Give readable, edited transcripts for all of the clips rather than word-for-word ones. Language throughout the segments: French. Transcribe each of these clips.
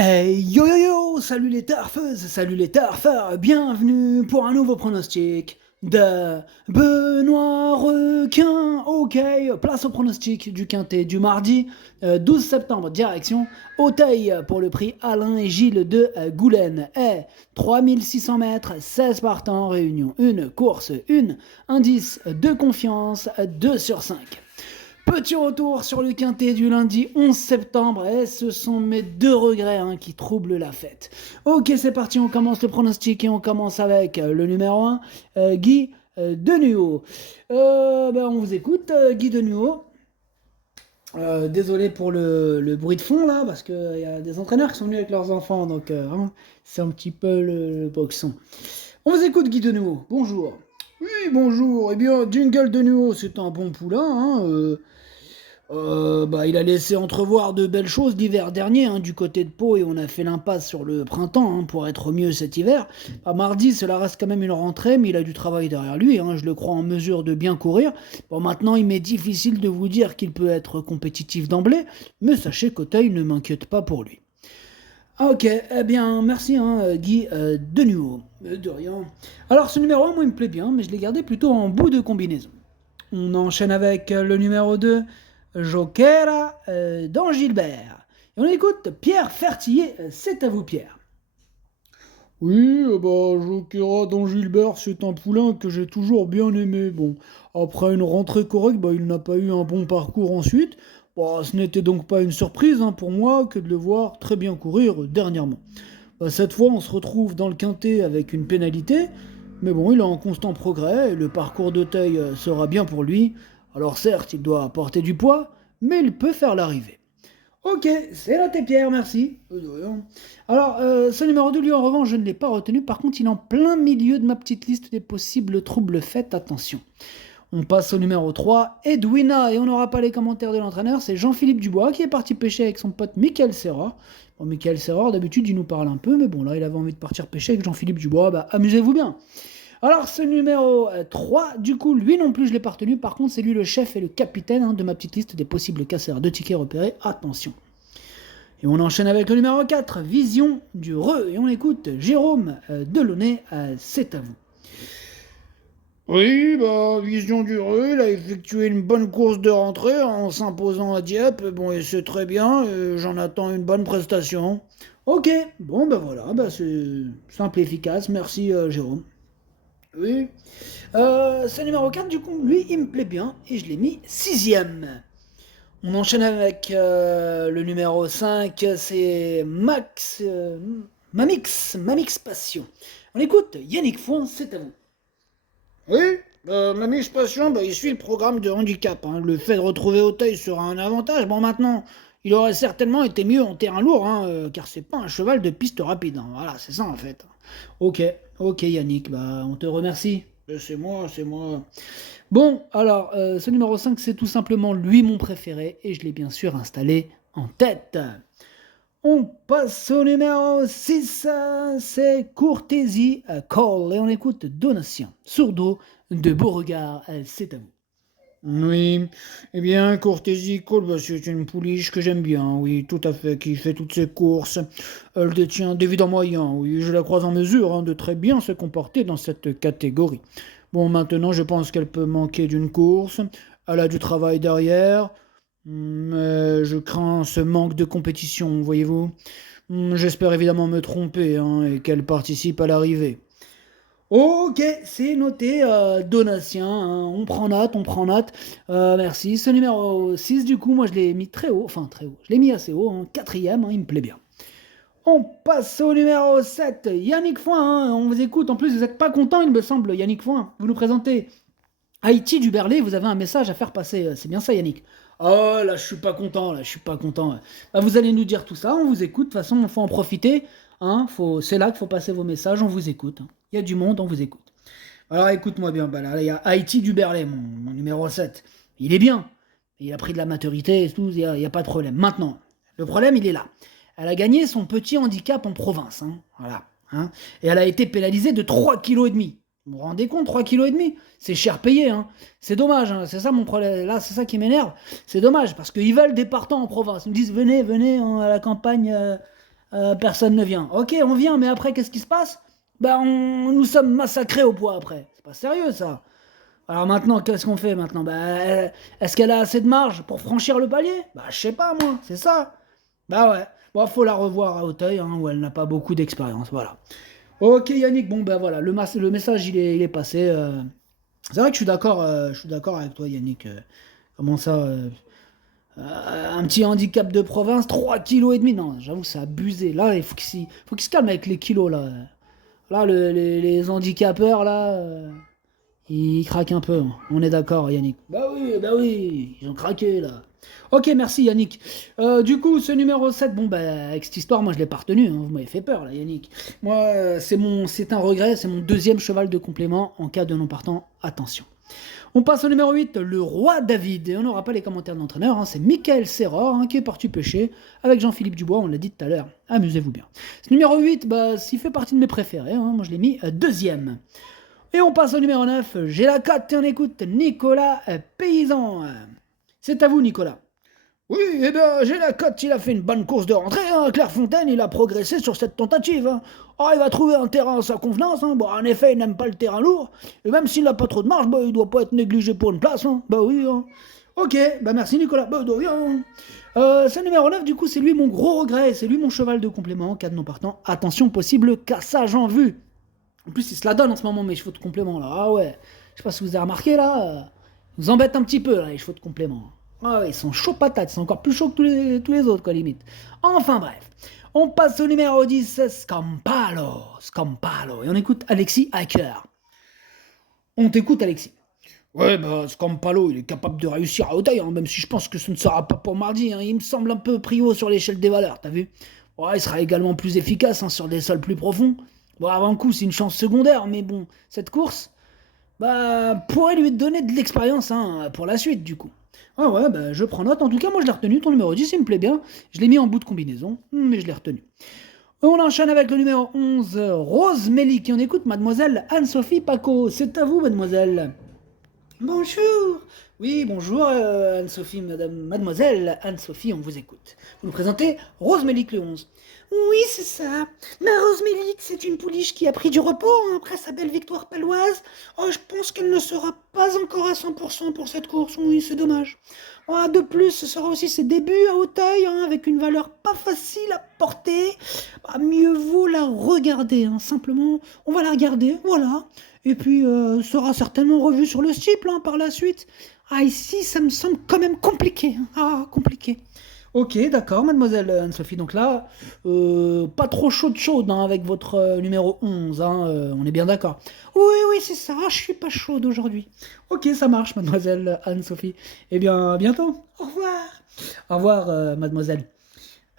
Hey yo yo yo, salut les turfeuses, salut les turfeurs, bienvenue pour un nouveau pronostic de Benoît Requin. Ok, place au pronostic du quintet du mardi 12 septembre, direction Auteuil pour le prix Alain et Gilles de Goulen. Et 3600 mètres, 16 partants, réunion, une course, une indice de confiance, 2 sur 5. Petit retour sur le quintet du lundi 11 septembre, et ce sont mes deux regrets qui troublent la fête. Ok, c'est parti, on commence le pronostic et on commence avec le numéro 1, Guy Denuot. On vous écoute, Guy Denuot. Désolé pour le bruit de fond là, parce qu'il y a des entraîneurs qui sont venus avec leurs enfants, donc c'est un petit peu le boxon. On vous écoute, Guy Denuot, bonjour. Oui, bonjour. Eh bien, Jingle Denuot, c'est un bon poulain. Il a laissé entrevoir de belles choses l'hiver dernier du côté de Pau, et on a fait l'impasse sur le printemps pour être mieux cet hiver. Mardi, cela reste quand même une rentrée, mais il a du travail derrière lui. Je le crois en mesure de bien courir. Bon, maintenant, il m'est difficile de vous dire qu'il peut être compétitif d'emblée, mais sachez qu'Auteuil ne m'inquiète pas pour lui. Ok, eh bien, merci Guy Denuot. De rien. Alors, ce numéro 1, moi, il me plaît bien, mais je l'ai gardé plutôt en bout de combinaison. On enchaîne avec le numéro 2, Joker dans Gilbert. Et on écoute Pierre Fertillier, c'est à vous Pierre. Oui, Jokera dans Gilbert, c'est un poulain que j'ai toujours bien aimé. Bon, après une rentrée correcte, il n'a pas eu un bon parcours ensuite. Ce n'était donc pas une surprise pour moi que de le voir très bien courir dernièrement. Cette fois, on se retrouve dans le quintet avec une pénalité, mais bon, il est en constant progrès et le parcours d'Auteuil sera bien pour lui. Alors certes, il doit porter du poids, mais il peut faire l'arrivée. Ok, c'est noté Pierre, merci. De rien. Alors, ce numéro 2, lui, en revanche, je ne l'ai pas retenu. Par contre, il est en plein milieu de ma petite liste des possibles troubles. Faites attention. On passe au numéro 3, Edwina, et on n'aura pas les commentaires de l'entraîneur, c'est Jean-Philippe Dubois qui est parti pêcher avec son pote Michael Serra. Bon, Michael Serra, d'habitude, il nous parle un peu, mais bon, là, il avait envie de partir pêcher avec Jean-Philippe Dubois, amusez-vous bien. Alors, ce numéro 3, du coup, lui non plus, je l'ai pas retenu. Par contre, c'est lui le chef et le capitaine de ma petite liste des possibles casseurs de tickets repérés. Attention. Et on enchaîne avec le numéro 4, Vision du Re. Et on écoute Jérôme Delaunay, c'est à vous. Oui, Vision du Rue, il a effectué une bonne course de rentrée en s'imposant à Dieppe. Bon, et c'est très bien, j'en attends une bonne prestation. Ok, bon voilà, c'est simple et efficace, merci Jérôme. Oui. Ce numéro 4, du coup, lui, il me plaît bien, et je l'ai mis 6ème. On enchaîne avec le numéro 5, c'est Mamix Passion. On écoute Yannick Fouin, c'est à vous. Oui, Mamie Passion, il suit le programme de handicap. Le fait de retrouver Auteuil sera un avantage. Bon, maintenant, il aurait certainement été mieux en terrain lourd, car c'est pas un cheval de piste rapide. Voilà, c'est ça en fait. Ok, ok Yannick, on te remercie. C'est moi, c'est moi. Bon, alors, ce numéro 5, c'est tout simplement lui mon préféré, et je l'ai bien sûr installé en tête. On passe au numéro 6, c'est Courtésie Call, et on écoute Donatien, Sourdeau, de Beauregard, c'est à vous. Oui, eh bien, Courtésie Cole, c'est une pouliche que j'aime bien, oui, tout à fait, qui fait toutes ses courses. Elle détient d'évidents moyens, oui, je la crois en mesure de très bien se comporter dans cette catégorie. Bon, maintenant, je pense qu'elle peut manquer d'une course, elle a du travail derrière, mais je crains ce manque de compétition, voyez-vous. J'espère évidemment me tromper, et qu'elle participe à l'arrivée. Ok, c'est noté, Donatien, on prend note, on prend note. Merci. Ce numéro 6, du coup, moi je l'ai mis très haut, enfin très haut, je l'ai mis assez haut, 4ème, il me plaît bien. On passe au numéro 7, Yannick Foin, on vous écoute, en plus vous n'êtes pas content il me semble, Yannick Foin. Vous nous présentez Haïti du Berlay, vous avez un message à faire passer, c'est bien ça Yannick? Oh là je suis pas content, là je suis pas content. Vous allez nous dire tout ça, on vous écoute, de toute façon il faut en profiter, c'est là qu'il faut passer vos messages, on vous écoute. Il y a du monde, on vous écoute. Alors écoute-moi bien, là il y a Haïti du Berlay, mon numéro 7. Il est bien, il a pris de la maturité et tout, il y a pas de problème. Maintenant, le problème il est là. Elle a gagné son petit handicap en province, voilà. Et elle a été pénalisée de 3,5 kg. Vous vous rendez compte, 3,5 kg? C'est cher payé, C'est dommage, c'est ça mon problème. Là, c'est ça qui m'énerve. C'est dommage, parce qu'ils veulent des partants en province. Ils me disent, venez à la campagne Personne ne vient. Ok, on vient, mais après, qu'est-ce qui se passe? Bah, nous sommes massacrés au poids après. C'est pas sérieux, ça. Alors maintenant, qu'est-ce qu'on fait maintenant? Bah, est-ce qu'elle a assez de marge pour franchir le palier? Bah, je sais pas, moi, c'est ça. Bah ouais. Bon, faut la revoir à Auteuil, hein, où elle n'a pas beaucoup d'expérience, voilà. Ok, Yannick, bon, ben voilà, le message, il est passé. C'est vrai que je suis d'accord avec toi, Yannick. Comment ça, un petit handicap de province, 3,5 kg. Non, j'avoue, c'est abusé. Là, faut qu'il se calme avec les kilos, là. Là, les handicapeurs, là, ils craquent un peu. On est d'accord, Yannick. Bah oui, ils ont craqué, là. Ok, merci, Yannick. Du coup, ce numéro 7, bon, bah, avec cette histoire, moi, je l'ai pas retenu, hein. Vous m'avez fait peur, là, Yannick. Moi, c'est un regret, c'est mon deuxième cheval de complément. En cas de non partant, attention. On passe au numéro 8, le roi David. Et on n'aura pas les commentaires de l'entraîneur, hein, c'est Michael Serror, hein, qui est parti pêcher avec Jean-Philippe Dubois, on l'a dit tout à l'heure. Amusez-vous bien. Ce numéro 8, bah, s'il fait partie de mes préférés, hein, moi je l'ai mis deuxième. Et on passe au numéro 9, j'ai la cote et on écoute Nicolas Paysan. C'est à vous, Nicolas. Oui, eh bien, j'ai la cote, il a fait une bonne course de rentrée, hein. Clairefontaine, il a progressé sur cette tentative, hein. Oh, il va trouver un terrain à sa convenance, hein. Bon, en effet, il n'aime pas le terrain lourd, et même s'il n'a pas trop de marge, bah, il doit pas être négligé pour une place, hein. Bah oui, hein. Ok, bah merci Nicolas, bah de rien. C'est le numéro 9, du coup, c'est lui mon gros regret, c'est lui mon cheval de complément, en cas de non partant. Attention, possible cassage en vue. En plus, il se la donne en ce moment, mes chevaux de complément, là. Ah ouais, je sais pas si vous avez remarqué, là, ils nous embêtent un petit peu, là, les chevaux de complément. Ah ouais, ils sont chauds patates, ils sont encore plus chauds que tous les autres, quoi, limite. Enfin bref, on passe au numéro 10, Scampalo. Et on écoute Alexis Hacker. On t'écoute, Alexis. Ouais, bah, Scampalo, il est capable de réussir à Hauteuil, hein, même si je pense que ce ne sera pas pour mardi, hein. Il me semble un peu pris haut sur l'échelle des valeurs, t'as vu? Ouais, il sera également plus efficace, hein, sur des sols plus profonds. Bon, avant le coup, c'est une chance secondaire, mais bon, cette course, bah, pourrait lui donner de l'expérience, hein, pour la suite, du coup. Ah ouais, bah, je prends note. En tout cas, moi, je l'ai retenu. Ton numéro 10, il me plaît bien. Je l'ai mis en bout de combinaison, mais je l'ai retenu. On enchaîne avec le numéro 11, Rose Mélie, qui on écoute mademoiselle Anne-Sophie Paco. C'est à vous, mademoiselle. Bonjour. Oui, bonjour, Anne-Sophie, mademoiselle Anne-Sophie, on vous écoute. Vous nous présentez Rose Mélique le 11. Oui, c'est ça. Ma Rose Mélique, c'est une pouliche qui a pris du repos, hein, après sa belle victoire paloise. Oh, je pense qu'elle ne sera pas encore à 100% pour cette course. Oui, c'est dommage. Ah, de plus, ce sera aussi ses débuts à Hauteuil, hein, avec une valeur pas facile à porter. Bah, mieux vaut la regarder, hein, simplement. On va la regarder, voilà. Et puis, sera certainement revu sur le stiple, hein, par la suite. Ah, ici, ça me semble quand même compliqué, hein. Ah, compliqué. Ok, d'accord, mademoiselle Anne-Sophie. Donc là, pas trop chaude, hein, avec votre numéro 11, hein, on est bien d'accord. Oui, oui, c'est ça, je suis pas chaude aujourd'hui. Ok, ça marche, mademoiselle Anne-Sophie. Eh bien, à bientôt. Au revoir. Au revoir, mademoiselle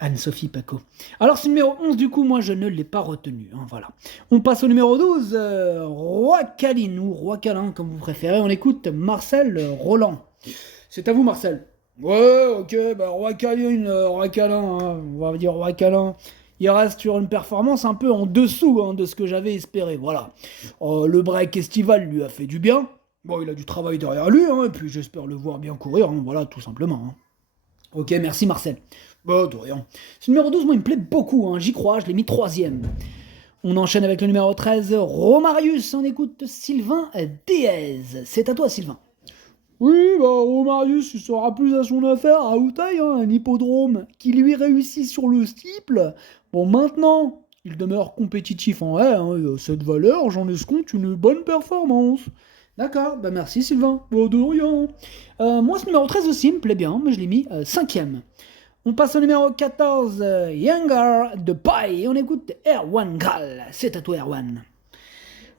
Anne-Sophie Paco. Alors, ce numéro 11, du coup, moi, je ne l'ai pas retenu, hein, voilà. On passe au numéro 12, Roi Caline, ou Roi Calin, comme vous préférez. On écoute Marcel Roland. C'est à vous, Marcel. Ouais, ok, bah Roi Câlin, hein, on va dire Roi Câlin. Il reste sur une performance un peu en dessous, hein, de ce que j'avais espéré, voilà. Le break estival lui a fait du bien. Bon, il a du travail derrière lui, hein, et puis j'espère le voir bien courir, hein, voilà, tout simplement, hein. Ok, merci Marcel. Bah, de rien. Ce numéro 12, moi, il me plaît beaucoup, hein, j'y crois, je l'ai mis troisième. On enchaîne avec le numéro 13, Romarius, on écoute Sylvain Déez. C'est à toi, Sylvain. Oui, bah Romarius, il sera plus à son affaire à Hauteuil, hein, un hippodrome qui lui réussit sur le stiple. Bon, maintenant, il demeure compétitif en haie, hein, et à cette valeur, j'en escompte une bonne performance. D'accord, bah merci Sylvain. Bah, de rien. Moi, ce numéro 13 aussi me plaît bien, mais je l'ai mis cinquième. On passe au numéro 14, Younger de Paille, et on écoute Erwan Graal. C'est à toi, Erwan.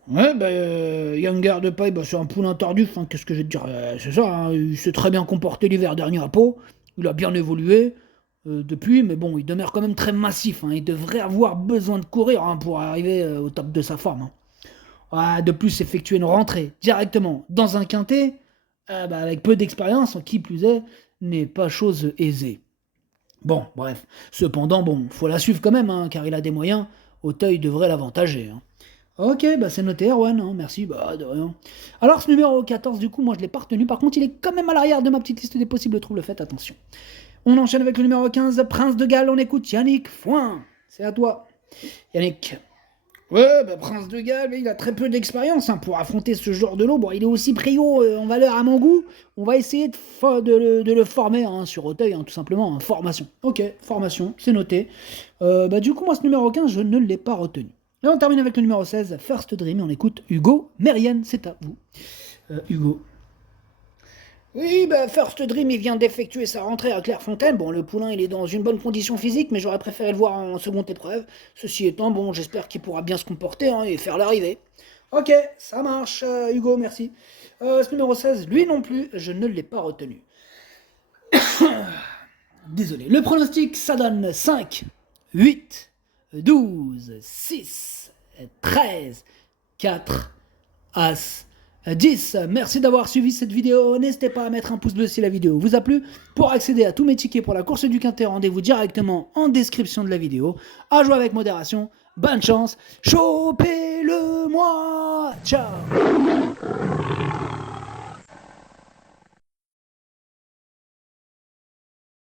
Ouais, bah, Younger de Paille, bah, c'est un poulain tardif, hein, qu'est-ce que je vais te dire, c'est ça, hein, il s'est très bien comporté l'hiver dernier à Pau, il a bien évolué depuis, mais bon, il demeure quand même très massif, hein, il devrait avoir besoin de courir, hein, pour arriver au top de sa forme, hein. Ah, de plus, effectuer une rentrée directement dans un quintet, bah, avec peu d'expérience, qui plus est, n'est pas chose aisée. Bon, bref, cependant, bon, faut la suivre quand même, hein, car il a des moyens, Auteuil devrait l'avantager, hein. Ok, bah c'est noté, Erwan, hein, merci, bah de rien. Alors ce numéro 14, du coup, moi je l'ai pas retenu, par contre il est quand même à l'arrière de ma petite liste des possibles troubles, faites attention. On enchaîne avec le numéro 15, Prince de Galles, on écoute Yannick Foin. c'est à toi. Yannick. Ouais, bah, Prince de Galles, il a très peu d'expérience pour affronter ce genre de lot. Bon, il est aussi prio en valeur à mon goût. On va essayer de le former sur Auteuil, tout simplement. Formation. Ok, formation, c'est noté. Du coup, moi, ce numéro 15, je ne l'ai pas retenu. Et on termine avec le numéro 16, First Dream, et on écoute Hugo Mérienne, c'est à vous. Hugo. Oui, First Dream, il vient d'effectuer sa rentrée à Clairefontaine. Bon, le poulain, il est dans une bonne condition physique, mais j'aurais préféré le voir en seconde épreuve. Ceci étant, bon, j'espère qu'il pourra bien se comporter et faire l'arrivée. Ok, ça marche, Hugo, merci. Ce numéro 16, lui non plus, je ne l'ai pas retenu. Désolé. Le pronostic, ça donne 5, 8, 12, 6, 13, 4, As, 10. Merci d'avoir suivi cette vidéo. N'hésitez pas à mettre un pouce bleu si la vidéo vous a plu. Pour accéder à tous mes tickets pour la course du Quintet, rendez-vous directement en description de la vidéo. À jouer avec modération. Bonne chance. Chopez-le-moi. Ciao.